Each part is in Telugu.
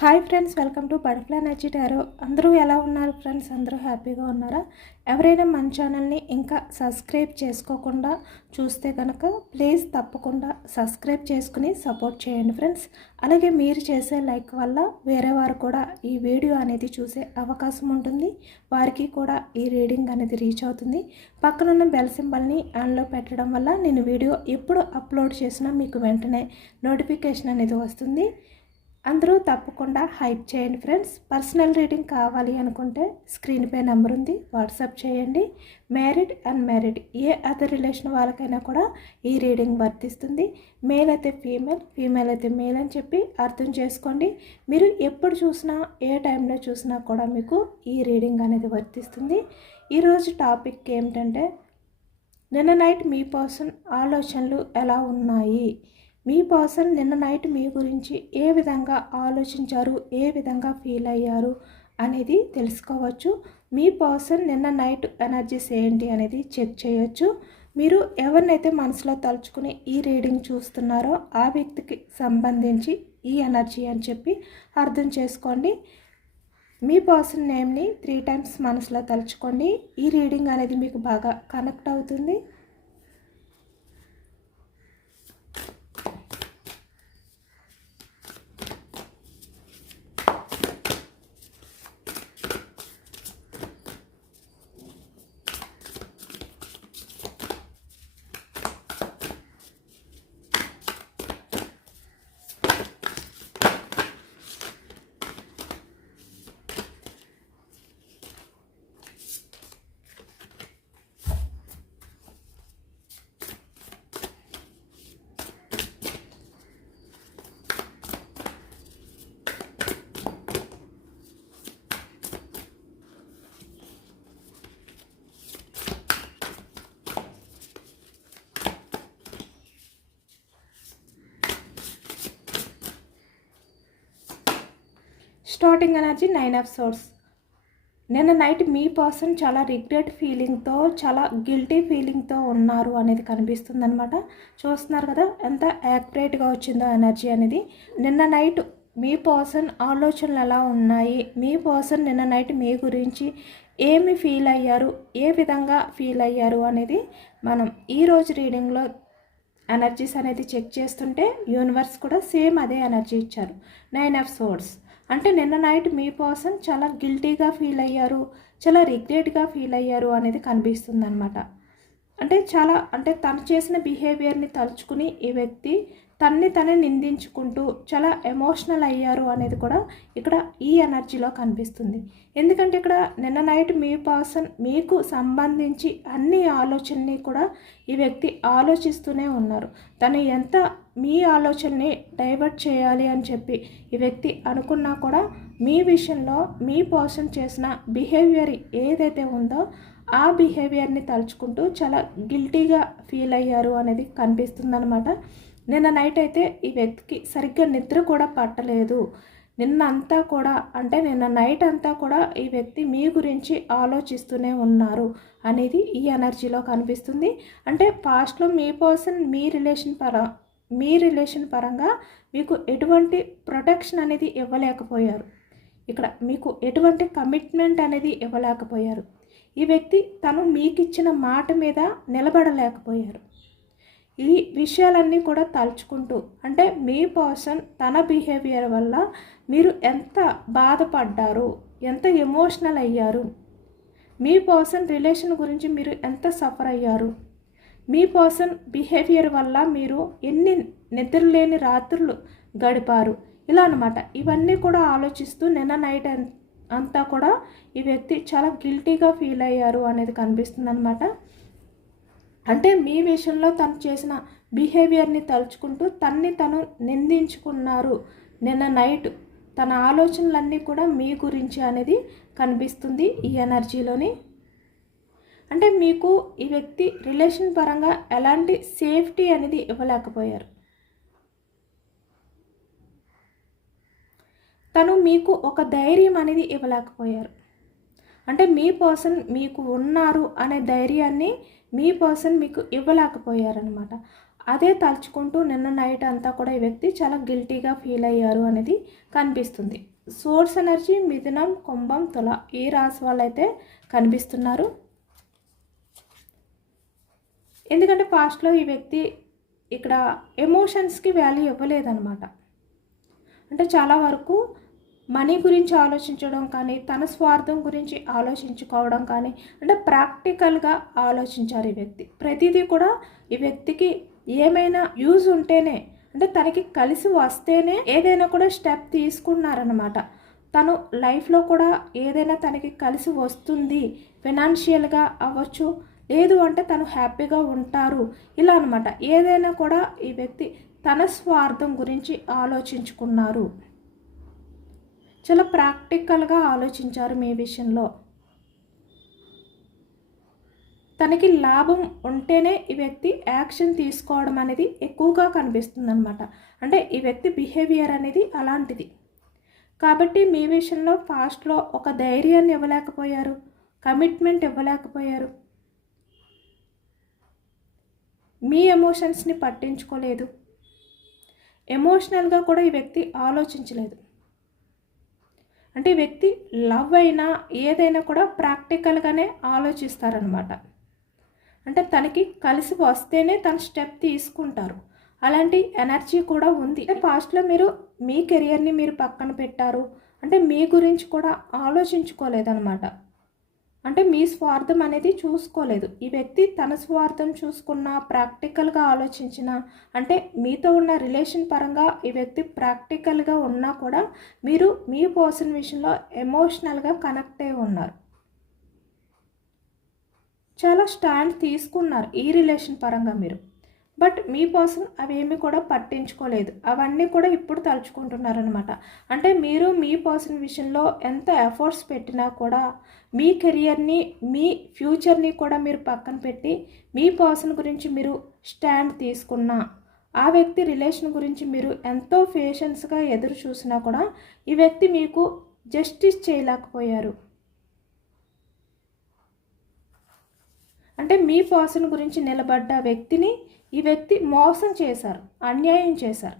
Hi friends, welcome to butterfly energy tarot. అందరూ ఎలా ఉన్నారు ఫ్రెండ్స్? అందరూ హ్యాపీగా ఉన్నారా? ఎవరైనా మన ఛానల్ని ఇంకా సబ్స్క్రైబ్ చేసుకోకుండా చూస్తే కనుక ప్లీజ్ తప్పకుండా సబ్స్క్రైబ్ చేసుకుని సపోర్ట్ చేయండి ఫ్రెండ్స్. అలాగే మీరు చేసే లైక్ వల్ల వేరే వారు కూడా ఈ వీడియో అనేది చూసే అవకాశం ఉంటుంది. వారికి కూడా ఈ రీడింగ్ అనేది రీచ్ అవుతుంది. పక్కనున్న బెల్ సింబల్ని ఆన్లో పెట్టడం వల్ల నేను వీడియో ఎప్పుడు అప్లోడ్ చేసినా మీకు వెంటనే నోటిఫికేషన్ అనేది వస్తుంది. అందరూ తప్పకుండా హైప్ చేయండి ఫ్రెండ్స్. పర్సనల్ రీడింగ్ కావాలి అనుకుంటే స్క్రీన్పై నెంబర్ ఉంది, వాట్సాప్ చేయండి. మ్యారీడ్ అన్మ్యారీడ్ ఏ అదర్ రిలేషన్ వాళ్ళకైనా కూడా ఈ రీడింగ్ వర్తిస్తుంది. మేల్ అయితే ఫీమేల్, ఫీమేల్ అయితే మేల్ అని చెప్పి అర్థం చేసుకోండి. మీరు ఎప్పుడు చూసినా ఏ టైంలో చూసినా కూడా మీకు ఈ రీడింగ్ అనేది వర్తిస్తుంది. ఈరోజు టాపిక్ ఏమిటంటే, నిన్న నైట్ మీ పర్సన్ ఆలోచనలు ఎలా ఉన్నాయి, మీ పర్సన్ నిన్న నైట్ మీ గురించి ఏ విధంగా ఆలోచించారు, ఏ విధంగా ఫీల్ అయ్యారు అనేది తెలుసుకోవచ్చు. మీ పర్సన్ నిన్న నైట్ ఎనర్జీస్ ఏంటి అనేది చెక్ చేయొచ్చు. మీరు ఎవరినైతే మనసులో తలుచుకుని ఈ రీడింగ్ చూస్తున్నారో ఆ వ్యక్తికి సంబంధించి ఈ ఎనర్జీ అని చెప్పి అర్థం చేసుకోండి. మీ పర్సన్ నేమ్ని 3 times మనసులో తలుచుకోండి. ఈ రీడింగ్ అనేది మీకు బాగా కనెక్ట్ అవుతుంది. Starting energy 9 of Swords. నిన్న నైట్ మీ పర్సన్ చాలా రిగ్రెట్ ఫీలింగ్తో, చాలా గిల్టీ ఫీలింగ్తో ఉన్నారు అనేది కనిపిస్తుంది అనమాట. చూస్తున్నారు కదా ఎంత యాక్యురేట్గా వచ్చిందో ఎనర్జీ అనేది. నిన్న నైట్ మీ పర్సన్ ఆలోచనలు ఎలా ఉన్నాయి, మీ పర్సన్ నిన్న నైట్ మీ గురించి ఏమి ఫీల్ అయ్యారు, ఏ విధంగా ఫీల్ అయ్యారు అనేది మనం ఈరోజు రీడింగ్లో ఎనర్జీస్ అనేది చెక్ చేస్తుంటే యూనివర్స్ కూడా సేమ్ అదే ఎనర్జీ ఇచ్చారు. 9 of Swords అంటే నిన్న నైట్ మీ పర్సన్ చాలా గిల్టీగా ఫీల్ అయ్యారు, చాలా రిగ్రెట్గా ఫీల్ అయ్యారు అనేది కనిపిస్తుంది అనమాట. అంటే తను చేసిన బిహేవియర్ని తలుచుకుని ఈ వ్యక్తి తనే నిందించుకుంటూ చాలా ఎమోషనల్ అయ్యారు అనేది కూడా ఇక్కడ ఈ ఎనర్జీలో కనిపిస్తుంది. ఎందుకంటే ఇక్కడ నిన్న నైట్ మీ పర్సన్ మీకు సంబంధించి అన్ని ఆలోచనని కూడా ఈ వ్యక్తి ఆలోచిస్తూనే ఉన్నారు. తను ఎంత మీ ఆలోచనని డైవర్ట్ చేయాలి అని చెప్పి ఈ వ్యక్తి అనుకున్నా కూడా మీ విషయంలో మీ పర్సన్ చేసిన బిహేవియర్ ఏదైతే ఉందో ఆ బిహేవియర్ని తలుచుకుంటూ చాలా గిల్టీగా ఫీల్ అయ్యారు అనేది కనిపిస్తుందన్నమాట. నిన్న నైట్ అయితే ఈ వ్యక్తికి సరిగ్గా నిద్ర కూడా పట్టలేదు. నిన్న నైట్ అంతా కూడా ఈ వ్యక్తి మీ గురించి ఆలోచిస్తూనే ఉన్నారు అనేది ఈ ఎనర్జీలో కనిపిస్తుంది. అంటే పాస్ట్లో మీ పర్సన్ మీ రిలేషన్ పరంగా మీకు ఎటువంటి ప్రొటెక్షన్ అనేది ఇవ్వలేకపోయారు. ఇక్కడ మీకు ఎటువంటి కమిట్మెంట్ అనేది ఇవ్వలేకపోయారు. ఈ వ్యక్తి తను మీకు ఇచ్చిన మాట మీద నిలబడలేకపోయారు. ఈ విషయాలన్నీ కూడా తలుచుకుంటూ, అంటే మీ పర్సన్ తన బిహేవియర్ వల్ల మీరు ఎంత బాధపడ్డారు, ఎంత ఎమోషనల్ అయ్యారు, మీ పర్సన్ రిలేషన్ గురించి మీరు ఎంత సఫర్ అయ్యారు, మీ పర్సన్ బిహేవియర్ వల్ల మీరు ఎన్ని నిద్రలేని రాత్రులు గడిపారు, ఇలా అనమాట. ఇవన్నీ కూడా ఆలోచిస్తూ నిన్న నైట్ అంతా కూడా ఈ వ్యక్తి చాలా గిల్టీగా ఫీల్ అయ్యారు అనేది కనిపిస్తుంది అనమాట. అంటే మీ విషయంలో తను చేసిన బిహేవియర్ని తలుచుకుంటూ తను నిందించుకున్నారు నిన్న నైట్. తన ఆలోచనలన్నీ కూడా మీ గురించి అనేది కనిపిస్తుంది ఈ ఎనర్జీలోని. అంటే మీకు ఈ వ్యక్తి రిలేషన్ పరంగా ఎలాంటి సేఫ్టీ అనేది ఇవ్వలేకపోయారు. తను మీకు ఒక ధైర్యం అనేది ఇవ్వలేకపోయారు. అంటే మీ పర్సన్ మీకు ఉన్నారు అనే ధైర్యాన్ని మీ పర్సన్ మీకు ఇవ్వలేకపోయారనమాట. అదే తలుచుకుంటూ నిన్న నైట్ అంతా కూడా ఈ వ్యక్తి చాలా గిల్టీగా ఫీల్ అయ్యారు అనేది కనిపిస్తుంది. సోర్స్ ఎనర్జీ మిథునం, కుంభం, తుల ఈ రాశి వాళ్ళైతే కనిపిస్తున్నారు. ఎందుకంటే పాస్ట్లో ఈ వ్యక్తి ఇక్కడ ఎమోషన్స్కి వాల్యూ ఇవ్వలేదన్నమాట. అంటే చాలా వరకు మనీ గురించి ఆలోచించడం కానీ, తన స్వార్థం గురించి ఆలోచించుకోవడం కానీ, అంటే ప్రాక్టికల్గా ఆలోచించారు ఈ వ్యక్తి. ప్రతిదీ కూడా ఈ వ్యక్తికి ఏమైనా యూజ్ ఉంటేనే, అంటే తనకి కలిసి వస్తేనే ఏదైనా కూడా స్టెప్ తీసుకున్నారనమాట. తను లైఫ్లో కూడా ఏదైనా తనకి కలిసి వస్తుంది, ఫినాన్షియల్గా అవ్వచ్చు, లేదు అంటే తను హ్యాపీగా ఉంటారు, ఇలా అనమాట. ఏదైనా కూడా ఈ వ్యక్తి తన స్వార్థం గురించి ఆలోచించుకున్నారు. చాలా ప్రాక్టికల్గా ఆలోచించారు మీ విషయంలో. తనకి లాభం ఉంటేనే ఈ వ్యక్తి యాక్షన్ తీసుకోవడం అనేది ఎక్కువగా కనిపిస్తుంది అనమాట. అంటే ఈ వ్యక్తి బిహేవియర్ అనేది అలాంటిది. కాబట్టి మీ విషయంలో పాస్ట్లో ఒక ధైర్యాన్ని ఇవ్వలేకపోయారు, కమిట్మెంట్ ఇవ్వలేకపోయారు, మీ ఎమోషన్స్ని పట్టించుకోలేదు, ఎమోషనల్గా కూడా ఈ వ్యక్తి ఆలోచించలేదు. అంటే ఈ వ్యక్తి లవ్ అయినా ఏదైనా కూడా ప్రాక్టికల్గానే ఆలోచిస్తారనమాట. అంటే తనకి కలిసి వస్తేనే తన స్టెప్ తీసుకుంటారు. అలాంటి ఎనర్జీ కూడా ఉంది. పాస్ట్లో మీరు మీ కెరియర్ని మీరు పక్కన పెట్టారు, అంటే మీ గురించి కూడా ఆలోచించుకోలేదన్నమాట. అంటే మీ స్వార్థం అనేది చూసుకోలేదు. ఈ వ్యక్తి తన స్వార్థం చూసుకున్న, ప్రాక్టికల్గా ఆలోచించిన, అంటే మీతో ఉన్న రిలేషన్ పరంగా ఈ వ్యక్తి ప్రాక్టికల్గా ఉన్నా కూడా మీరు మీ పర్సన్ విషయంలో ఎమోషనల్గా కనెక్ట్ అయి ఉన్నారు. చాలా స్టాండ్ తీసుకున్నారు ఈ రిలేషన్ పరంగా మీరు. బట్ మీ పర్సన్ అవేమీ కూడా పట్టించుకోలేదు. అవన్నీ కూడా ఇప్పుడు తలుచుకుంటున్నారనమాట. అంటే మీరు మీ పర్సన్ విషయంలో ఎంత ఎఫర్ట్స్ పెట్టినా కూడా, మీ కెరియర్ని, మీ ఫ్యూచర్ని కూడా మీరు పక్కన పెట్టి మీ పర్సన్ గురించి మీరు స్టాండ్ తీసుకున్నా, ఆ వ్యక్తి రిలేషన్ గురించి మీరు ఎంతో పేషెన్స్గా ఎదురు చూసినా కూడా ఈ వ్యక్తి మీకు జస్టిస్ చేయలేకపోయారు. అంటే మీ పర్సన్ గురించి నిలబడ్డ వ్యక్తిని ఈ వ్యక్తి మోసం చేశారు, అన్యాయం చేశారు.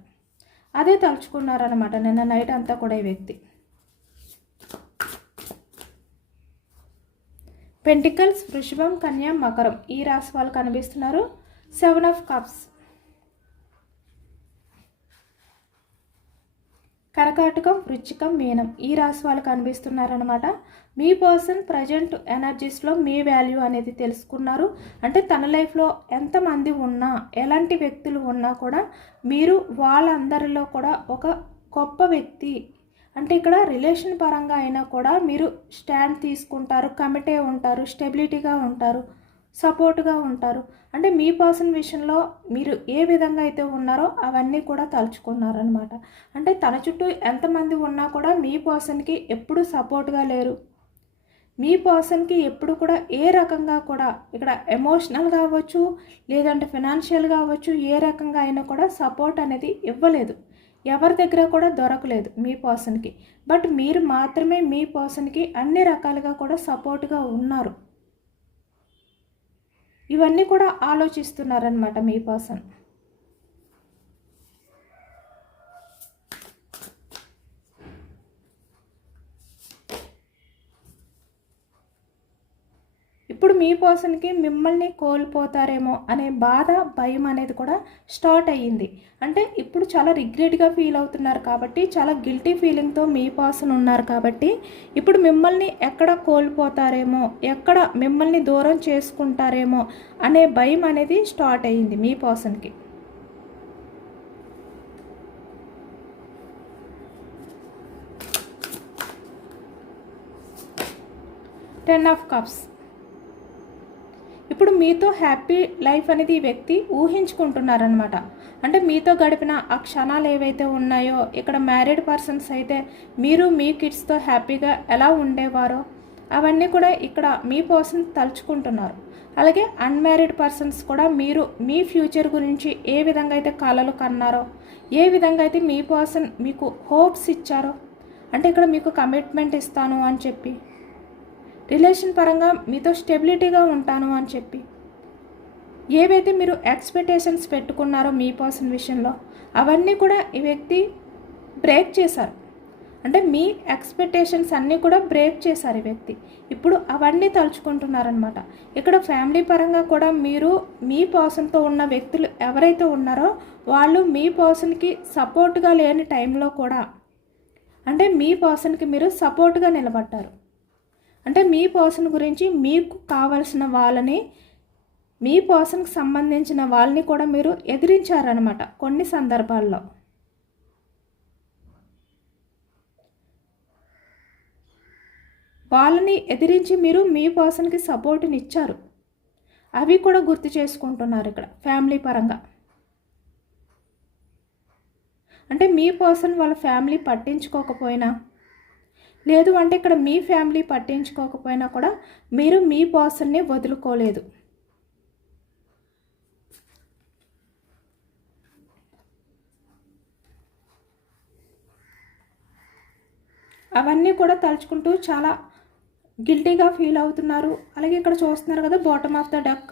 అదే తలుచుకున్నారనమాట నిన్న నైట్ అంతా కూడా ఈ వ్యక్తి. పెంటికల్స్, వృషభం, కన్యా, మకరం ఈ రాశి వాళ్ళు కనిపిస్తున్నారు. 7 ఆఫ్ కప్స్, కర్కాటకం, వృశ్చికం, మీనం ఈ రాశి వాళ్ళు కనిపిస్తున్నారనమాట. మీ పర్సన్ ప్రజెంట్ ఎనర్జీస్లో మీ వాల్యూ అనేది తెలుసుకున్నారు. అంటే తన లైఫ్లో ఎంతమంది ఉన్నా, ఎలాంటి వ్యక్తులు ఉన్నా కూడా మీరు వాళ్ళందరిలో కూడా ఒక గొప్ప వ్యక్తి. అంటే ఇక్కడ రిలేషన్ పరంగా అయినా కూడా మీరు స్టాండ్ తీసుకుంటారు, కమిట్ అయి ఉంటారు, స్టెబిలిటీగా ఉంటారు, సపోర్ట్గా ఉంటారు. అంటే మీ పర్సన్ విషయంలో మీరు ఏ విధంగా అయితే ఉన్నారో అవన్నీ కూడా తలుచుకున్నారనమాట. అంటే తన చుట్టూ ఎంతమంది ఉన్నా కూడా మీ పర్సన్కి ఎప్పుడు సపోర్ట్గా లేరు. మీ పర్సన్కి ఎప్పుడు కూడా ఏ రకంగా కూడా ఇక్కడ ఎమోషనల్గా అవ్వచ్చు, లేదంటే ఫినాన్షియల్గా అవ్వచ్చు, ఏ రకంగా అయినా కూడా సపోర్ట్ అనేది ఇవ్వలేదు. ఎవరి దగ్గర కూడా దొరకలేదు మీ పర్సన్కి. బట్ మీరు మాత్రమే మీ పర్సన్కి అన్ని రకాలుగా కూడా సపోర్ట్గా ఉన్నారు. ఇవన్నీ కూడా ఆలోచిస్తున్నారనమాట మీ పర్సన్. ఇప్పుడు మీ పర్సన్కి మిమ్మల్ని కోల్పోతారేమో అనే బాధ, భయం అనేది కూడా స్టార్ట్ అయ్యింది. అంటే ఇప్పుడు చాలా రిగ్రెట్గా ఫీల్ అవుతున్నారు కాబట్టి, చాలా గిల్టీ ఫీలింగ్తో మీ పర్సన్ ఉన్నారు కాబట్టి, ఇప్పుడు మిమ్మల్ని ఎక్కడ కోల్పోతారేమో, ఎక్కడ మిమ్మల్ని దూరం చేసుకుంటారేమో అనే భయం అనేది స్టార్ట్ అయ్యింది మీ పర్సన్కి. టెన్ ఆఫ్ కప్స్, ఇప్పుడు మీతో హ్యాపీ లైఫ్ అనేది ఈ వ్యక్తి ఊహించుకుంటున్నారనమాట. అంటే మీతో గడిపిన ఆ క్షణాలు ఏవైతే ఉన్నాయో, ఇక్కడ మ్యారీడ్ పర్సన్స్ అయితే మీరు మీ కిడ్స్తో హ్యాపీగా ఎలా ఉండేవారో అవన్నీ కూడా ఇక్కడ మీ పర్సన్ తలుచుకుంటున్నారు. అలాగే అన్మ్యారీడ్ పర్సన్స్ కూడా మీరు మీ ఫ్యూచర్ గురించి ఏ విధంగా అయితే కలలు కన్నారో, ఏ విధంగా అయితే మీ పర్సన్ మీకు హోప్స్ ఇచ్చారో, అంటే ఇక్కడ మీకు కమిట్మెంట్ ఇస్తాను అని చెప్పి, రిలేషన్ పరంగా మీతో స్టెబిలిటీగా ఉంటాను అని చెప్పి, ఏవైతే మీరు ఎక్స్పెక్టేషన్స్ పెట్టుకున్నారో మీ పర్సన్ విషయంలో అవన్నీ కూడా ఈ వ్యక్తి బ్రేక్ చేశారు. అంటే మీ ఎక్స్పెక్టేషన్స్ అన్నీ కూడా బ్రేక్ చేశారు ఈ వ్యక్తి. ఇప్పుడు అవన్నీ తలుచుకుంటున్నారనమాట. ఇక్కడ ఫ్యామిలీ పరంగా కూడా మీరు మీ పర్సన్తో ఉన్న వ్యక్తులు ఎవరైతే ఉన్నారో వాళ్ళు మీ పర్సన్కి సపోర్ట్గా లేని టైంలో కూడా అంటే మీ పర్సన్కి మీరు సపోర్ట్గా నిలబడ్డారు. అంటే మీ పర్సన్ గురించి మీకు కావలసిన వాళ్ళని, మీ పర్సన్కి సంబంధించిన వాళ్ళని కూడా మీరు ఎదిరించారనమాట కొన్ని సందర్భాల్లో. వాళ్ళని ఎదిరించి మీరు మీ పర్సన్కి సపోర్ట్ని ఇచ్చారు. అవి కూడా గుర్తు చేసుకుంటున్నారు ఇక్కడ ఫ్యామిలీ పరంగా. అంటే మీ పర్సన్ వాళ్ళ ఫ్యామిలీ పట్టించుకోకపోయినా, లేదు అంటే ఇక్కడ మీ ఫ్యామిలీ పట్టించుకోకపోయినా కూడా మీరు మీ పర్సన్ని వదులుకోలేదు. అవన్నీ కూడా తలుచుకుంటూ చాలా గిల్టీగా ఫీల్ అవుతున్నారు. అలాగే ఇక్కడ చూస్తున్నారు కదా, బాటమ్ ఆఫ్ ద డక్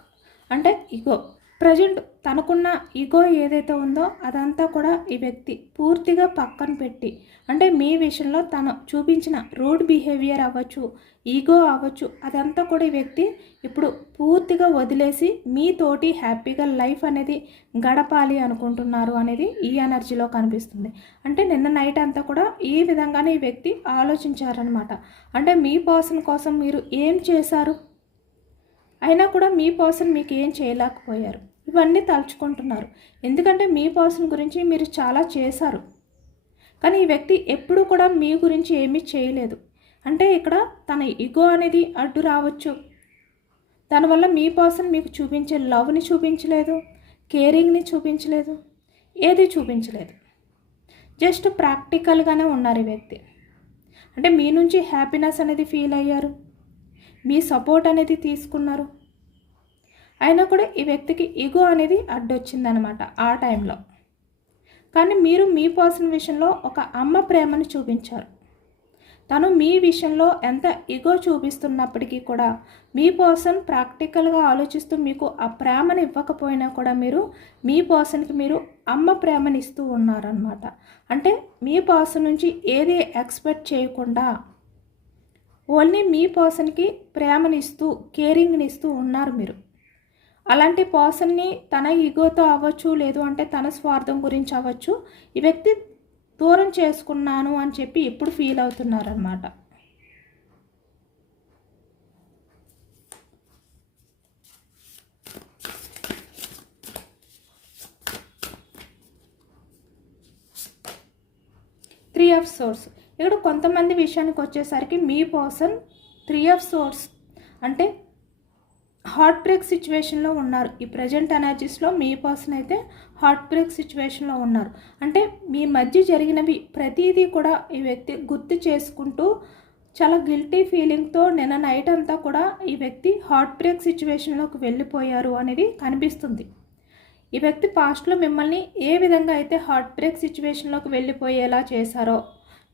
అంటే ఈగో. ప్రజెంట్ తనకున్న ఈగో ఏదైతే ఉందో అదంతా కూడా ఈ వ్యక్తి పూర్తిగా పక్కన పెట్టి, అంటే మీ విషయంలో తను చూపించిన రూడ్ బిహేవియర్ అవ్వచ్చు, ఈగో అవ్వచ్చు, అదంతా కూడా ఈ వ్యక్తి ఇప్పుడు పూర్తిగా వదిలేసి మీతోటి హ్యాపీగా లైఫ్ అనేది గడపాలి అనుకుంటున్నారు అనేది ఈ ఎనర్జీలో కనిపిస్తుంది. అంటే నిన్న నైట్ అంతా కూడా ఈ విధంగానే ఈ వ్యక్తి ఆలోచించారనమాట. అంటే మీ పర్సన్ కోసం మీరు ఏం చేశారు, అయినా కూడా మీ పర్సన్ మీకు ఏం చేయలేకపోయారు. ఇవన్నీ తలుచుకుంటున్నారు. ఎందుకంటే మీ పర్సన్ గురించి మీరు చాలా చేశారు, కానీ ఈ వ్యక్తి ఎప్పుడు కూడా మీ గురించి ఏమీ చేయలేదు. అంటే ఇక్కడ తన ఈగో అనేది అడ్డు రావచ్చు. దానివల్ల మీ పర్సన్ మీకు చూపించే లవ్ని చూపించలేదు, కేరింగ్ని చూపించలేదు, ఏది చూపించలేదు. జస్ట్ ప్రాక్టికల్గానే ఉన్నారు ఈ వ్యక్తి. అంటే మీ నుంచి హ్యాపీనెస్ అనేది ఫీల్ అయ్యారు, మీ సపోర్ట్ అనేది తీసుకున్నారు. అయినా కూడా ఈ వ్యక్తికి ఈగో అనేది అడ్డొచ్చిందనమాట ఆ టైంలో. కానీ మీరు మీ పర్సన్ విషయంలో ఒక అమ్మ ప్రేమను చూపించారు. తను మీ విషయంలో ఎంత ఈగో చూపిస్తున్నప్పటికీ కూడా మీ పర్సన్ ప్రాక్టికల్గా ఆలోచిస్తూ మీకు ఆ ప్రేమను ఇవ్వకపోయినా కూడా మీరు మీ పర్సన్కి మీరు అమ్మ ప్రేమని ఇస్తూ ఉన్నారనమాట. అంటే మీ పర్సన్ నుంచి ఏది ఎక్స్పెక్ట్ చేయకుండా ఓన్లీ మీ పర్సన్కి ప్రేమనిస్తూ కేరింగ్ని ఇస్తూ ఉన్నారు మీరు. అలాంటి పర్సన్ని తన ఈగోతో అవ్వచ్చు, లేదు అంటే తన స్వార్థం గురించి అవ్వచ్చు, ఈ వ్యక్తి దూరం చేసుకున్నాను అని చెప్పి ఇప్పుడు ఫీల్ అవుతున్నారనమాట. Three of swords. ఇక్కడ కొంతమంది విషయానికి వచ్చేసరికి మీ పర్సన్ 3 ఆఫ్ సోర్స్ అంటే హార్ట్ బ్రేక్ సిచ్యువేషన్లో ఉన్నారు. ఈ ప్రజెంట్ ఎనర్జీస్లో మీ పర్సన్ అయితే హార్ట్ బ్రేక్ సిచ్యువేషన్లో ఉన్నారు. అంటే మీ మధ్య జరిగినవి ప్రతిదీ కూడా ఈ వ్యక్తి గుర్తు చేసుకుంటూ చాలా గిల్టీ ఫీలింగ్తో నిన్న నైట్ అంతా కూడా ఈ వ్యక్తి హార్ట్ బ్రేక్ సిచ్యువేషన్లోకి వెళ్ళిపోయారు అనేది కనిపిస్తుంది. ఈ వ్యక్తి పాస్ట్లో మిమ్మల్ని ఏ విధంగా అయితే హార్ట్ బ్రేక్ సిచ్యువేషన్లోకి వెళ్ళిపోయేలా చేశారో,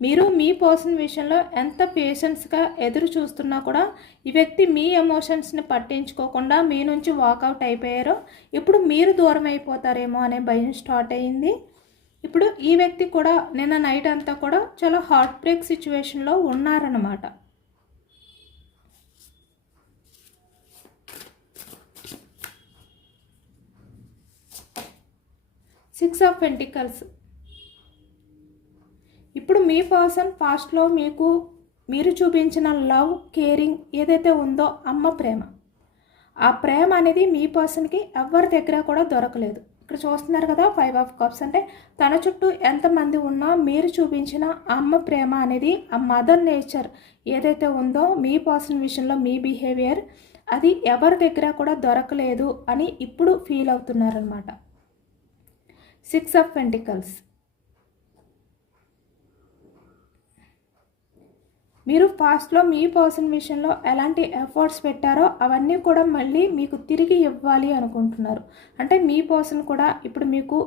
మీరు మీ పర్సన్ విషయంలో ఎంత పేషెన్స్గా ఎదురు చూస్తున్నా కూడా ఈ వ్యక్తి మీ ఎమోషన్స్ని పట్టించుకోకుండా మీ నుంచి వాకౌట్ అయిపోయారో, ఇప్పుడు మీరు దూరం అయిపోతారేమో అనే భయం స్టార్ట్ అయ్యింది. ఇప్పుడు ఈ వ్యక్తి కూడా నిన్న నైట్ అంతా కూడా చాలా హార్ట్ బ్రేక్ సిచ్యువేషన్లో ఉన్నారన్నమాట. Six of pentacles. ఇప్పుడు మీ పర్సన్ పాస్ట్లో మీరు చూపించిన లవ్, కేరింగ్ ఏదైతే ఉందో అమ్మ ప్రేమ, ఆ ప్రేమ అనేది మీ పర్సన్కి ఎవరి దగ్గర కూడా దొరకలేదు. ఇక్కడ చూస్తున్నారు కదా 5 ఆఫ్ కప్స్. అంటే తన చుట్టూ ఎంతమంది ఉన్నా మీరు చూపించిన అమ్మ ప్రేమ అనేది, ఆ మదర్ నేచర్ ఏదైతే ఉందో మీ పర్సన్ విషయంలో మీ బిహేవియర్, అది ఎవరి దగ్గర కూడా దొరకలేదు అని ఇప్పుడు ఫీల్ అవుతున్నారనమాట. 6 of pentacles. మీరు పాస్ట్లో మీ పర్సన్ విషయంలో ఎలాంటి ఎఫర్ట్స్ పెట్టారో అవన్నీ కూడా మళ్ళీ మీకు తిరిగి ఇవ్వాలి అనుకుంటున్నారు. అంటే మీ పర్సన్ కూడా ఇప్పుడు మీకు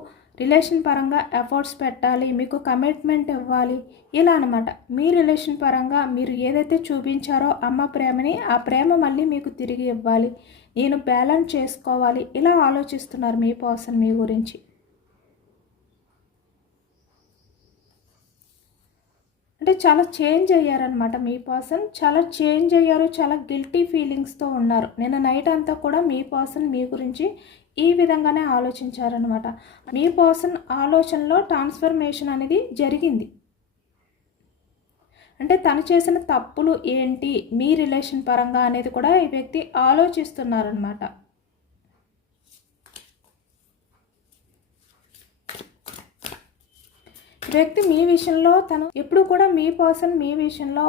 రిలేషన్ పరంగా ఎఫర్ట్స్ పెట్టాలి, మీకు కమిట్మెంట్ ఇవ్వాలి, ఇలా అనమాట. మీ రిలేషన్ పరంగా మీరు ఏదైతే చూపించారో అమ్మ ప్రేమని, ఆ ప్రేమ మళ్ళీ మీకు తిరిగి ఇవ్వాలి, నేను బ్యాలెన్స్ చేసుకోవాలి, ఇలా ఆలోచిస్తున్నారు మీ పర్సన్ మీ గురించి. అంటే చాలా చేంజ్ అయ్యారనమాట మీ పర్సన్, చాలా చేంజ్ అయ్యారు, చాలా గిల్టీ ఫీలింగ్స్తో ఉన్నారు. నిన్న నైట్ అంతా కూడా మీ పర్సన్ మీ గురించి ఈ విధంగానే ఆలోచించారనమాట. మీ పర్సన్ ఆలోచనలో ట్రాన్స్ఫర్మేషన్ అనేది జరిగింది. అంటే తను చేసిన తప్పులు ఏంటి మీ రిలేషన్ పరంగా అనేది కూడా ఈ వ్యక్తి ఆలోచిస్తున్నారనమాట. వ్యక్తి మీ విషయంలో తను ఎప్పుడు కూడా మీ పర్సన్ మీ విషయంలో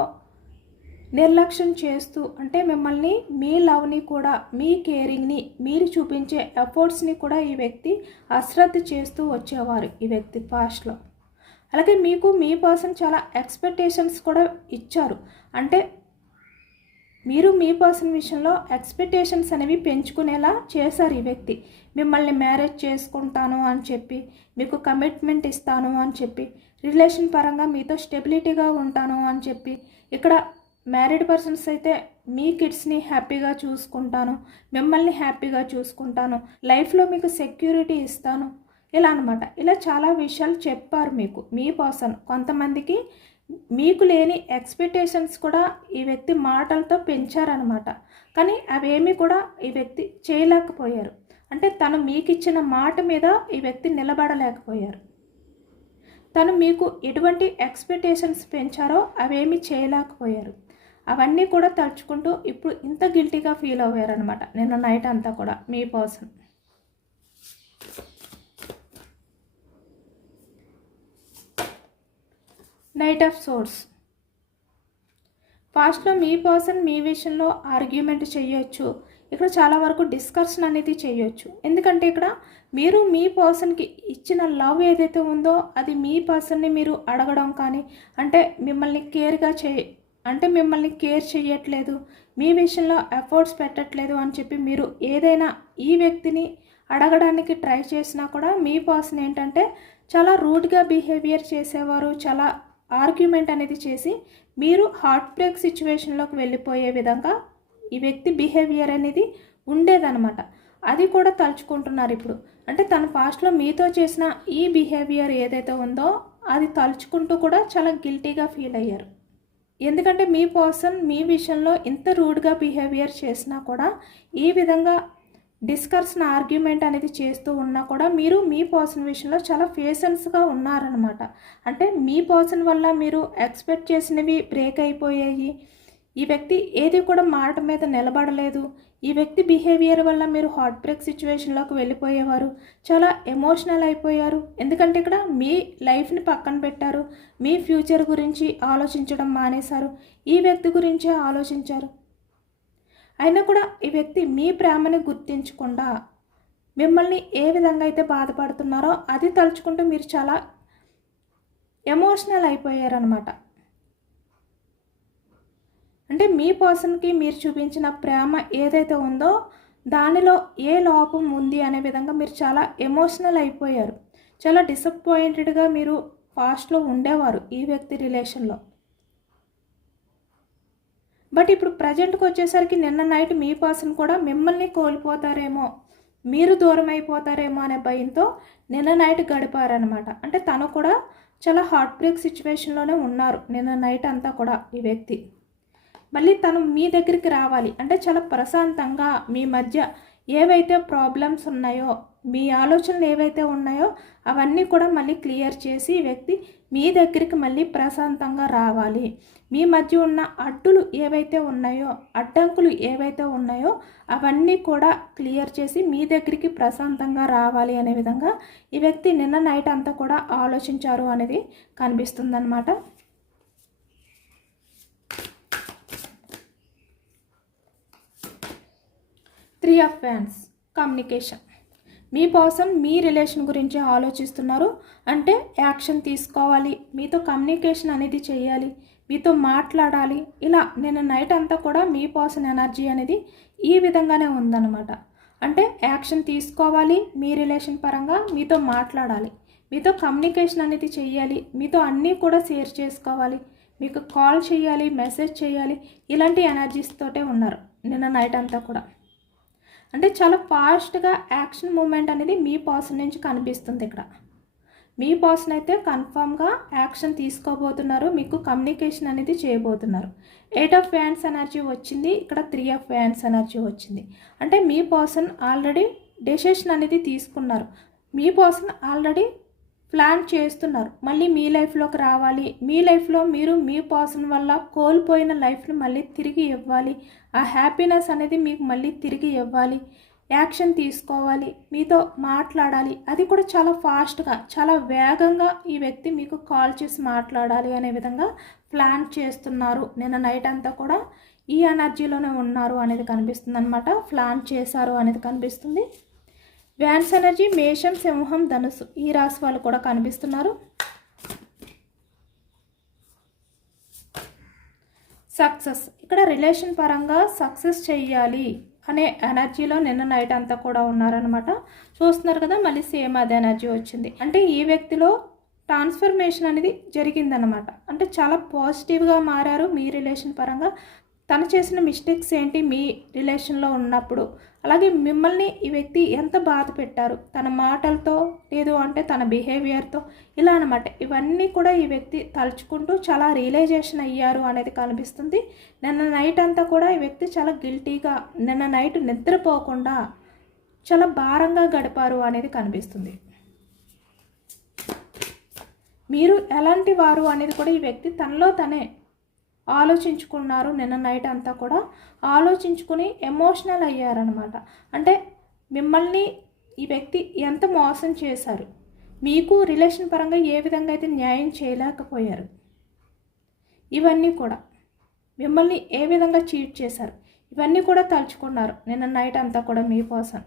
నిర్లక్ష్యం చేస్తూ, అంటే మిమ్మల్ని మీ లవ్ని కూడా, మీ కేరింగ్ని, మీరు చూపించే ఎఫర్ట్స్ని కూడా ఈ వ్యక్తి అశ్రద్ధ చేస్తూ వచ్చేవారు ఈ వ్యక్తి పాస్ట్లో. అలాగే మీకు మీ పర్సన్ చాలా ఎక్స్పెక్టేషన్స్ కూడా ఇచ్చారు. అంటే మీరు మీ పర్సన్ విషయంలో ఎక్స్పెక్టేషన్స్ అనేవి పెంచుకునేలా చేశారు ఈ వ్యక్తి. మిమ్మల్ని మ్యారేజ్ చేసుకుంటాను అని చెప్పి, మీకు కమిట్మెంట్ ఇస్తాను అని చెప్పి, రిలేషన్ పరంగా మీతో స్టెబిలిటీగా ఉంటాను అని చెప్పి, ఇక్కడ మ్యారీడ్ పర్సన్స్ అయితే మీ కిడ్స్ని హ్యాపీగా చూసుకుంటాను, మిమ్మల్ని హ్యాపీగా చూసుకుంటాను, లైఫ్లో మీకు సెక్యూరిటీ ఇస్తాను, ఇలా అనమాట. ఇలా చాలా విషయాలు చెప్పారు మీకు మీ పర్సన్. కొంతమందికి మీకు లేని ఎక్స్పెక్టేషన్స్ కూడా ఈ వ్యక్తి మాటలతో పెంచారనమాట. కానీ అవేమీ కూడా ఈ వ్యక్తి చేయలేకపోయారు. అంటే తను మీకు ఇచ్చిన మాట మీద ఈ వ్యక్తి నిలబడలేకపోయారు. తను మీకు ఎటువంటి ఎక్స్పెక్టేషన్స్ పెంచారో అవేమీ చేయలేకపోయారు. అవన్నీ కూడా తలుచుకుంటూ ఇప్పుడు ఇంత గిల్టీగా ఫీల్ అయ్యారనమాట నిన్న నైట్ అంతా కూడా మీ పర్సన్. Knight of swords. ఫాస్ట్లో మీ పర్సన్ మీ విషయంలో ఆర్గ్యుమెంట్ చేయొచ్చు, ఇక్కడ చాలా వరకు డిస్కషన్ అనేది చేయొచ్చు. ఎందుకంటే ఇక్కడ మీరు మీ పర్సన్కి ఇచ్చిన లవ్ ఏదైతే ఉందో అది మీ పర్సన్ని మీరు అడగడం కానీ, అంటే మిమ్మల్ని మిమ్మల్ని కేర్ చేయట్లేదు, మీ విషయంలో ఎఫర్ట్స్ పెట్టట్లేదు అని చెప్పి మీరు ఏదైనా ఈ వ్యక్తిని అడగడానికి ట్రై చేసినా కూడా మీ పర్సన్ ఏంటంటే చాలా రూడ్గా బిహేవియర్ చేసేవారు, చాలా ఆర్గ్యుమెంట్ అనేది చేసి మీరు హార్ట్ బ్రేక్ సిచ్యువేషన్లోకి వెళ్ళిపోయే విధంగా ఈ వ్యక్తి బిహేవియర్ అనేది ఉండేదన్నమాట. అది కూడా తలుచుకుంటున్నారు ఇప్పుడు. అంటే తన పాస్ట్లో మీతో చేసిన ఈ బిహేవియర్ ఏదైతే ఉందో అది తలుచుకుంటూ కూడా చాలా గిల్టీగా ఫీల్ అయ్యారు. ఎందుకంటే మీ పర్సన్ మీ విషయంలో ఇంత రూడ్గా బిహేవియర్ చేసినా కూడా, ఈ విధంగా డిస్కషన్ ఆర్గ్యుమెంట్ అనేది చేస్తూ ఉన్నా కూడా మీరు మీ పర్సన్ విషయంలో చాలా పేషెన్స్గా ఉన్నారనమాట. అంటే మీ పర్సన్ వల్ల మీరు ఎక్స్పెక్ట్ చేసినవి బ్రేక్ అయిపోయాయి, ఈ వ్యక్తి ఏది కూడా మాట మీద నిలబడలేదు, ఈ వ్యక్తి బిహేవియర్ వల్ల మీరు హార్ట్ బ్రేక్ సిచ్యువేషన్లోకి వెళ్ళిపోయేవారు, చాలా ఎమోషనల్ అయిపోయారు. ఎందుకంటే ఇక్కడ మీ లైఫ్ని పక్కన పెట్టారు, మీ ఫ్యూచర్ గురించి ఆలోచించడం మానేశారు, ఈ వ్యక్తి గురించే ఆలోచించారు. అయినా కూడా ఈ వ్యక్తి మీ ప్రేమని గుర్తించకుండా మిమ్మల్ని ఏ విధంగా అయితే బాధపడుతున్నారో అది తలుచుకుంటూ మీరు చాలా ఎమోషనల్ అయిపోయారనమాట. అంటే మీ పర్సన్కి మీరు చూపించిన ప్రేమ ఏదైతే ఉందో దానిలో ఏ లోపం ఉంది అనే విధంగా మీరు చాలా ఎమోషనల్ అయిపోయారు, చాలా డిసప్పాయింటెడ్గా మీరు పాస్ట్లో ఉండేవారు ఈ వ్యక్తి రిలేషన్లో. బట్ ఇప్పుడు ప్రజెంట్కి వచ్చేసరికి నిన్న నైట్ మీ పర్సన్ కూడా మిమ్మల్ని కోల్పోతారేమో, మీరు దూరం అయిపోతారేమో అనే భయంతో నిన్న నైట్ గడిపారనమాట. అంటే తను కూడా చాలా హార్ట్ బ్రేక్ సిచ్యువేషన్లోనే ఉన్నారు నిన్న నైట్ అంతా కూడా ఈ వ్యక్తి. మళ్ళీ తను మీ దగ్గరికి రావాలి అంటే చాలా ప్రశాంతంగా మీ మధ్య ఏవైతే ప్రాబ్లమ్స్ ఉన్నాయో, మీ ఆలోచనలు ఏవైతే ఉన్నాయో అవన్నీ కూడా మళ్ళీ క్లియర్ చేసి ఈ వ్యక్తి మీ దగ్గరికి మళ్ళీ ప్రశాంతంగా రావాలి. మీ మధ్య ఉన్న అడ్డులు ఏవైతే ఉన్నాయో, అడ్డంకులు ఏవైతే ఉన్నాయో అవన్నీ కూడా క్లియర్ చేసి మీ దగ్గరికి ప్రశాంతంగా రావాలి అనే విధంగా ఈ వ్యక్తి నిన్న నైట్ అంతా కూడా ఆలోచించారు అనేది కనిపిస్తుందన్నమాట. Three of wands. కమ్యూనికేషన్. మీ పర్సన్ మీ రిలేషన్ గురించి ఆలోచిస్తున్నారు, అంటే యాక్షన్ తీసుకోవాలి, మీతో కమ్యూనికేషన్ అనేది చేయాలి, మీతో మాట్లాడాలి. ఇలా నిన్న నైట్ అంతా కూడా మీ పర్సన్ ఎనర్జీ అనేది ఈ విధంగానే ఉందన్నమాట. అంటే యాక్షన్ తీసుకోవాలి, మీ రిలేషన్ పరంగా మీతో మాట్లాడాలి. మీతో కమ్యూనికేషన్ అనేది చేయాలి, మీతో అన్నీ కూడా షేర్ చేసుకోవాలి, మీకు కాల్ చేయాలి, మెసేజ్ చేయాలి, ఇలాంటి ఎనర్జీస్ తోటే ఉన్నారు నిన్న నైట్ అంతా కూడా. అంటే చాలా ఫాస్ట్గా యాక్షన్ మూమెంట్ అనేది మీ పర్సన్ నుంచి కనిపిస్తుంది ఇక్కడ. మీ పర్సన్ అయితే కన్ఫామ్గా యాక్షన్ తీసుకోబోతున్నారు, మీకు కమ్యూనికేషన్ అనేది చేయబోతున్నారు. 8 ఆఫ్ వ్యాండ్స్ ఎనర్జీ వచ్చింది, ఇక్కడ 3 ఆఫ్ వ్యాండ్స్ ఎనర్జీ వచ్చింది. అంటే మీ పర్సన్ ఆల్రెడీ డెసిషన్ అనేది తీసుకున్నారు, మీ పర్సన్ ఆల్రెడీ ప్లాన్ చేస్తున్నారు మళ్ళీ మీ లైఫ్లోకి రావాలి, మీ లైఫ్లో మీరు మీ పర్సన్ వల్ల కోల్పోయిన లైఫ్ని మళ్ళీ తిరిగి ఇవ్వాలి, ఆ హ్యాపీనెస్ అనేది మీకు మళ్ళీ తిరిగి ఇవ్వాలి, యాక్షన్ తీసుకోవాలి, మీతో మాట్లాడాలి, అది కూడా చాలా ఫాస్ట్గా చాలా వేగంగా ఈ వ్యక్తి మీకు కాల్ చేసి మాట్లాడాలి అనే విధంగా ప్లాన్ చేస్తున్నారు. నిన్న నైట్ అంతా కూడా ఈ ఎనర్జీలోనే ఉన్నారు అనేది కనిపిస్తుంది అనమాట, ప్లాన్ చేశారు అనేది కనిపిస్తుంది. వ్యాన్స్ ఎనర్జీ మేషం, సింహం, ధనుసు ఈ రాశి వాళ్ళు కూడా కనిపిస్తున్నారు. సక్సెస్, ఇక్కడ రిలేషన్ పరంగా సక్సెస్ చెయ్యాలి అనే ఎనర్జీలో నిన్న నైట్ అంతా కూడా ఉన్నారనమాట. చూస్తున్నారు కదా, మళ్ళీ సేమ్ అదే ఎనర్జీ వచ్చింది. అంటే ఈ వ్యక్తిలో ట్రాన్స్ఫర్మేషన్ అనేది జరిగిందనమాట. అంటే చాలా పాజిటివ్గా మారారు మీ రిలేషన్ పరంగా. తను చేసిన మిస్టేక్స్ ఏంటి మీ రిలేషన్లో ఉన్నప్పుడు, అలాగే మిమ్మల్ని ఈ వ్యక్తి ఎంత బాధ పెట్టారు తన మాటలతో, లేదు అంటే తన బిహేవియర్తో, ఇలా అనమాట. ఇవన్నీ కూడా ఈ వ్యక్తి తలుచుకుంటూ చాలా రియలైజేషన్ అయ్యారు అనేది కనిపిస్తుంది. నిన్న నైట్ అంతా కూడా ఈ వ్యక్తి చాలా గిల్టీగా, నిన్న నైట్ నిద్రపోకుండా చాలా భారంగా గడిపారు అనేది కనిపిస్తుంది. మీరు ఎలాంటి వారు అనేది కూడా ఈ వ్యక్తి తనలో తనే ఆలోచించుకున్నారు. నిన్న నైట్ అంతా కూడా ఆలోచించుకుని ఎమోషనల్ అయ్యారనమాట. అంటే మిమ్మల్ని ఈ వ్యక్తి ఎంత మోసం చేశారు, మీకు రిలేషన్ పరంగా ఏ విధంగా అయితే న్యాయం చేయలేకపోయారు, ఇవన్నీ కూడా మిమ్మల్ని ఏ విధంగా చీట్ చేశారు, ఇవన్నీ కూడా తలుచుకున్నారు నిన్న నైట్ అంతా కూడా మీ పర్సన్.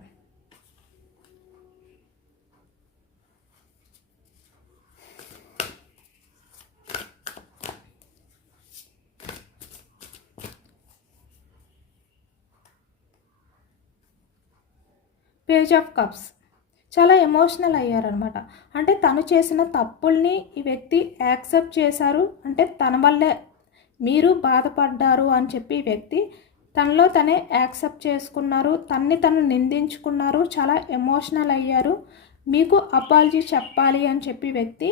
పేజ్ ఆఫ్ కప్స్, చాలా ఎమోషనల్ అయ్యారనమాట. అంటే తను చేసిన తప్పుల్ని ఈ వ్యక్తి యాక్సెప్ట్ చేశారు. అంటే తన వల్లే మీరు బాధపడ్డారు అని చెప్పి ఈ వ్యక్తి తనలో తనే యాక్సెప్ట్ చేసుకున్నారు, తన్ని తను నిందించుకున్నారు, చాలా ఎమోషనల్ అయ్యారు. మీకు అపాలజీ చెప్పాలి అని చెప్పి వ్యక్తి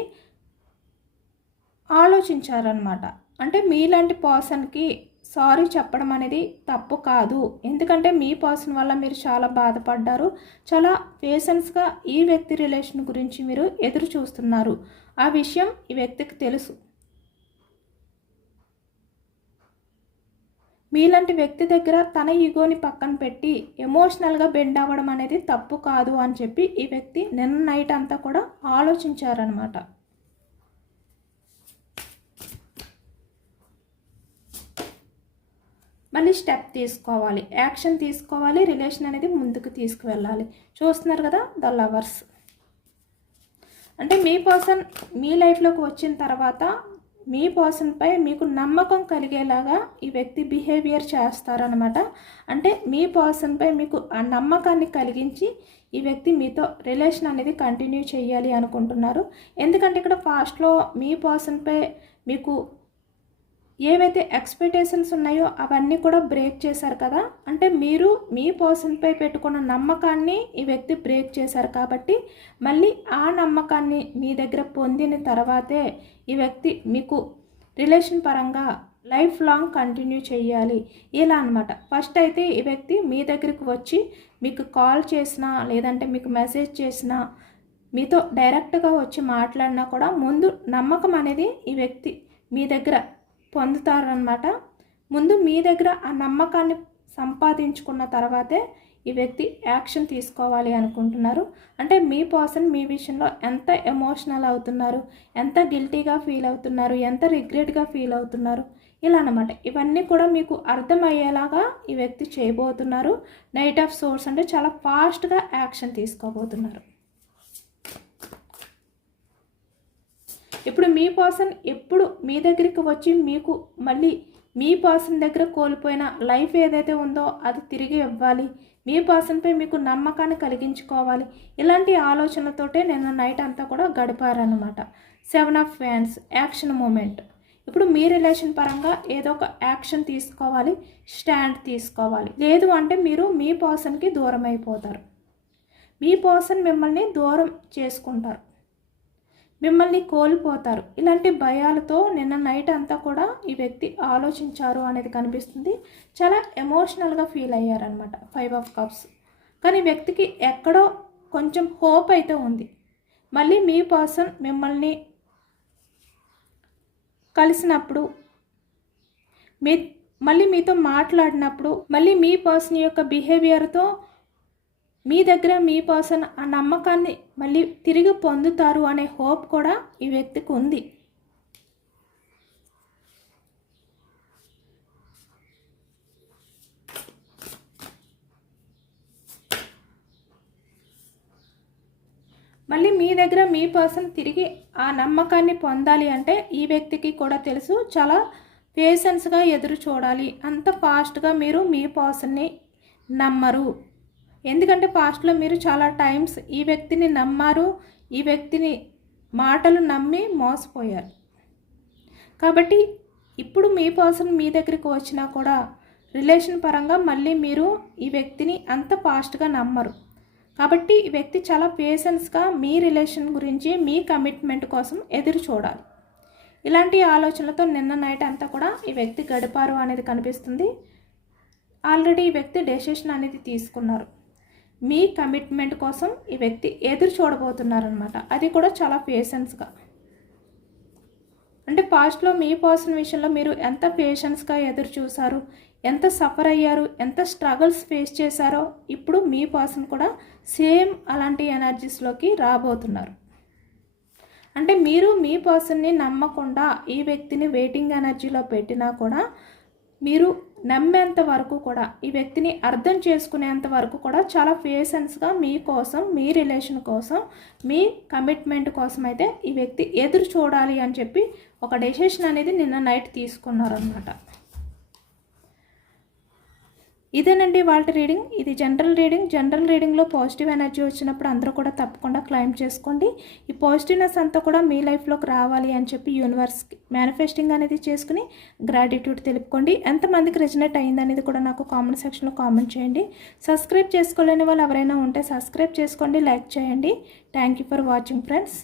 ఆలోచించారనమాట. అంటే మీలాంటి పర్సన్కి సారీ చెప్పడం అనేది తప్పు కాదు, ఎందుకంటే మీ పర్సన్ వల్ల మీరు చాలా బాధపడ్డారు, చాలా పేషెన్స్గా ఈ వ్యక్తి రిలేషన్ గురించి మీరు ఎదురు చూస్తున్నారు, ఆ విషయం ఈ వ్యక్తికి తెలుసు. మీలాంటి వ్యక్తి దగ్గర తన ఈగోని పక్కన పెట్టి ఎమోషనల్గా బెండ్ అవ్వడం అనేది తప్పు కాదు అని చెప్పి ఈ వ్యక్తి నిన్న నైట్ అంతా కూడా ఆలోచించారనమాట. మళ్ళీ స్టెప్ తీసుకోవాలి, యాక్షన్ తీసుకోవాలి, రిలేషన్ అనేది ముందుకు తీసుకువెళ్ళాలి. చూస్తున్నారు కదా, ద లవర్స్. అంటే మీ పర్సన్ మీ లైఫ్లోకి వచ్చిన తర్వాత మీ పర్సన్పై మీకు నమ్మకం కలిగేలాగా ఈ వ్యక్తి బిహేవియర్ చేస్తారనమాట. అంటే మీ పర్సన్పై మీకు ఆ నమ్మకాన్ని కలిగించి ఈ వ్యక్తి మీతో రిలేషన్ అనేది కంటిన్యూ చేయాలి అనుకుంటున్నారు. ఎందుకంటే ఇక్కడ ఫాస్ట్లో మీ పర్సన్పై మీకు ఏవైతే ఎక్స్పెక్టేషన్స్ ఉన్నాయో అవన్నీ కూడా బ్రేక్ చేశారు కదా. అంటే మీరు మీ పర్సన్పై పెట్టుకున్న నమ్మకాన్ని ఈ వ్యక్తి బ్రేక్ చేశారు కాబట్టి మళ్ళీ ఆ నమ్మకాన్ని మీ దగ్గర పొందిన తర్వాతే ఈ వ్యక్తి మీకు రిలేషన్ పరంగా లైఫ్ లాంగ్ కంటిన్యూ చేయాలి ఇలా అనమాట. ఫస్ట్ అయితే ఈ వ్యక్తి మీ దగ్గరికి వచ్చి మీకు కాల్ చేసినా, లేదంటే మీకు మెసేజ్ చేసినా, మీతో డైరెక్ట్గా వచ్చి మాట్లాడినా కూడా ముందు నమ్మకం అనేది ఈ వ్యక్తి మీ దగ్గర పొందుతారనమాట. ముందు మీ దగ్గర ఆ నమ్మకాన్ని సంపాదించుకున్న తర్వాతే ఈ వ్యక్తి యాక్షన్ తీసుకోవాలి అనుకుంటున్నారు. అంటే మీ పర్సన్ మీ విషయంలో ఎంత ఎమోషనల్ అవుతున్నారు, ఎంత గిల్టీగా ఫీల్ అవుతున్నారు, ఎంత రిగ్రెట్గా ఫీల్ అవుతున్నారు, ఇలా అనమాట. ఇవన్నీ కూడా మీకు అర్థమయ్యేలాగా ఈ వ్యక్తి చేయబోతున్నారు. నైట్ ఆఫ్ సోర్స్ అంటే చాలా ఫాస్ట్గా యాక్షన్ తీసుకోబోతున్నారు. ఇప్పుడు మీ పర్సన్ ఎప్పుడు మీ దగ్గరికి వచ్చి మీకు మళ్ళీ మీ పర్సన్ దగ్గర కోల్పోయిన లైఫ్ ఏదైతే ఉందో అది తిరిగి ఇవ్వాలి, మీ పర్సన్పై మీకు నమ్మకాన్ని కలిగించుకోవాలి, ఇలాంటి ఆలోచనలతోటే నిన్న నైట్ అంతా కూడా గడిపారనమాట. 7 ఆఫ్ వ్యాండ్స్ యాక్షన్ మూమెంట్. ఇప్పుడు మీ రిలేషన్ పరంగా ఏదో ఒక యాక్షన్ తీసుకోవాలి, స్టాండ్ తీసుకోవాలి. లేదు అంటే మీరు మీ పర్సన్కి దూరం అయిపోతారు. మీ పర్సన్ మిమ్మల్ని దూరం చేసుకుంటారు, మిమ్మల్ని కోల్పోతారు. ఇలాంటి భయాలతో నిన్న నైట్ అంతా కూడా ఈ వ్యక్తి ఆలోచించారు అనేది కనిపిస్తుంది. చాలా ఎమోషనల్గా ఫీల్ అయ్యారనమాట. 5 of cups. కానీ వ్యక్తికి ఎక్కడో కొంచెం హోప్ అయితే ఉంది. మళ్ళీ మీ పర్సన్ మిమ్మల్ని కలిసినప్పుడు, మళ్ళీ మీతో మాట్లాడినప్పుడు, మళ్ళీ మీ పర్సన్ యొక్క బిహేవియర్తో మీ దగ్గర మీ పర్సన్ ఆ నమ్మకాన్ని మళ్ళీ తిరిగి పొందుతారు అనే హోప్ కూడా ఈ వ్యక్తికి ఉంది. మళ్ళీ మీ దగ్గర మీ పర్సన్ తిరిగి ఆ నమ్మకాన్ని పొందాలి అంటే ఈ వ్యక్తికి కూడా తెలుసు, చాలా పేషెన్స్గా ఎదురు చూడాలి. అంత ఫాస్ట్గా మీరు మీ పర్సన్ని నమ్మరు. ఎందుకంటే పాస్ట్లో మీరు చాలా టైమ్స్ ఈ వ్యక్తిని నమ్మారు, ఈ వ్యక్తిని మాటలు నమ్మి మోసపోయారు. కాబట్టి ఇప్పుడు మీ పర్సన్ మీ దగ్గరికి వచ్చినా కూడా రిలేషన్ పరంగా మళ్ళీ మీరు ఈ వ్యక్తిని అంత ఫాస్ట్గా నమ్మరు. కాబట్టి ఈ వ్యక్తి చాలా పేషెన్స్గా మీ రిలేషన్ గురించి, మీ కమిట్మెంట్ కోసం ఎదురు చూడాలి. ఇలాంటి ఆలోచనలతో నిన్న నైట్ అంతా కూడా ఈ వ్యక్తి గడిపారు అనేది కనిపిస్తుంది. ఆల్రెడీ ఈ వ్యక్తి డెసిషన్ అనేది తీసుకున్నారు. మీ కమిట్మెంట్ కోసం ఈ వ్యక్తి ఎదురు చూడబోతున్నారనమాట. అది కూడా చాలా పేషెన్స్గా. అంటే పాస్ట్లో మీ పర్సన్ విషయంలో మీరు ఎంత పేషెన్స్గా ఎదురు చూసారు, ఎంత సఫర్ అయ్యారు, ఎంత స్ట్రగుల్స్ ఫేస్ చేశారో ఇప్పుడు మీ పర్సన్ కూడా సేమ్ అలాంటి ఎనర్జీస్లోకి రాబోతున్నారు. అంటే మీరు మీ పర్సన్ని నమ్మకుండా ఈ వ్యక్తిని వెయిటింగ్ ఎనర్జీలో పెట్టినా కూడా మీరు నమ్మేంత వరకు కూడా, ఈ వ్యక్తిని అర్థం చేసుకునేంత వరకు కూడా చాలా పేషెన్స్గా మీకోసం, మీ రిలేషన్ కోసం, మీ కమిట్మెంట్ కోసం అయితే ఈ వ్యక్తి ఎదురు చూడాలి అని చెప్పి ఒక డెసిషన్ అనేది నిన్న నైట్ తీసుకున్నారనమాట. ఇదేనండి వాళ్ళ రీడింగ్. ఇది జనరల్ రీడింగ్. జనరల్ రీడింగ్లో పాజిటివ్ ఎనర్జీ వచ్చినప్పుడు అందరూ కూడా తప్పకుండా క్లైమ్ చేసుకోండి. ఈ పాజిటివ్నెస్ అంతా కూడా మీ లైఫ్లోకి రావాలి అని చెప్పి యూనివర్స్కి మేనిఫెస్టింగ్ అనేది చేసుకుని గ్రాటిట్యూడ్ తెలుపుకోండి. ఎంతమందికి రెజనేట్ అయింది అనేది కూడా నాకు కామెంట్ సెక్షన్లో కామెంట్ చేయండి. సబ్స్క్రైబ్ చేసుకోలేని వాళ్ళు ఎవరైనా ఉంటే సబ్స్క్రైబ్ చేసుకోండి, లైక్ చేయండి. Thank you for watching friends.